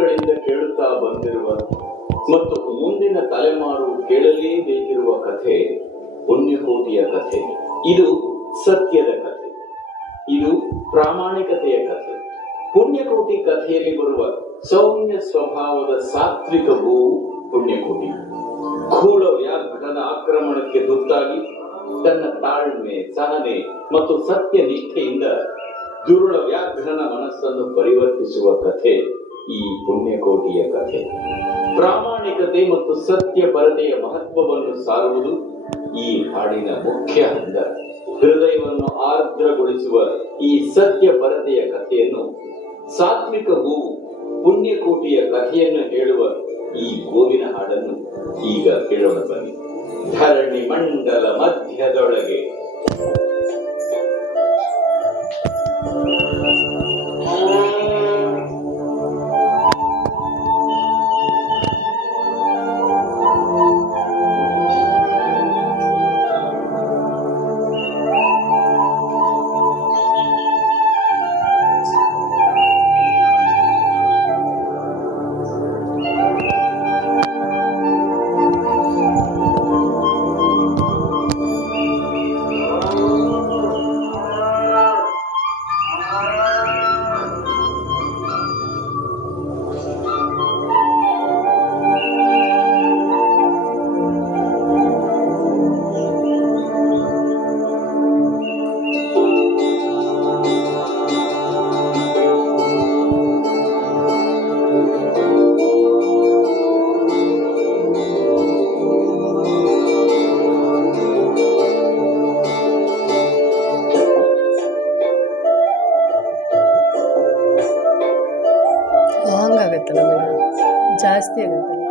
ತಲೆಮಾರುಗಳಿಂದ ಕೇಳುತ್ತಾ ಬಂದಿರುವ ಮತ್ತು ಮುಂದಿನ ತಲೆಮಾರು ಕೇಳಲೇಬೇಕಿರುವ ಕಥೆ ಪುಣ್ಯಕೋಟಿಯ ಕಥೆ. ಇದು ಸತ್ಯದ ಕಥೆ, ಇದು ಪ್ರಾಮಾಣಿಕತೆಯ ಕಥೆ. ಪುಣ್ಯಕೋಟಿ ಕಥೆಯಲ್ಲಿ ಬರುವ ಸೌಮ್ಯ ಸ್ವಭಾವದ ಸಾತ್ವಿಕ ಗೋವು ಪುಣ್ಯಕೋಟಿ. ಖೂಳ ವ್ಯಾಘ್ರನ ಆಕ್ರಮಣಕ್ಕೆ ತುತ್ತಾಗಿ ತನ್ನ ತಾಳ್ಮೆ, ಸಹನೆ ಮತ್ತು ಸತ್ಯ ನಿಷ್ಠೆಯಿಂದ ದುರುಳ ವ್ಯಾಘ್ರನ ಮನಸ್ಸನ್ನು ಪರಿವರ್ತಿಸುವ ಕಥೆ ಈ ಪುಣ್ಯಕೋಟಿಯ ಕಥೆ. ಪ್ರಾಮಾಣಿಕತೆ ಮತ್ತು ಸತ್ಯ ಪರತೆಯ ಮಹತ್ವವನ್ನು ಸಾರುವುದು ಈ ಹಾಡಿನ ಮುಖ್ಯ ಹಂದ. ಹೃದಯವನ್ನು ಆರ್ದ್ರಗೊಳಿಸುವ ಈ ಸತ್ಯ ಪರತೆಯ ಕಥೆಯನ್ನು, ಸಾತ್ವಿಕ ಹೂವು ಪುಣ್ಯಕೋಟಿಯ ಕಥೆಯನ್ನು ಹೇಳುವ ಈ ಗೋವಿನ ಹಾಡನ್ನು ಈಗ ಕೇಳೋಣ ಬನ್ನಿ. ಧರಣಿ ಮಂಡಲ ಮಧ್ಯದೊಳಗೆ ಲಾಂಗ್ ಆಗುತ್ತಲ್ಲ ಮೇಡಮ್, ಜಾಸ್ತಿ ಆಗುತ್ತಲ್ಲ.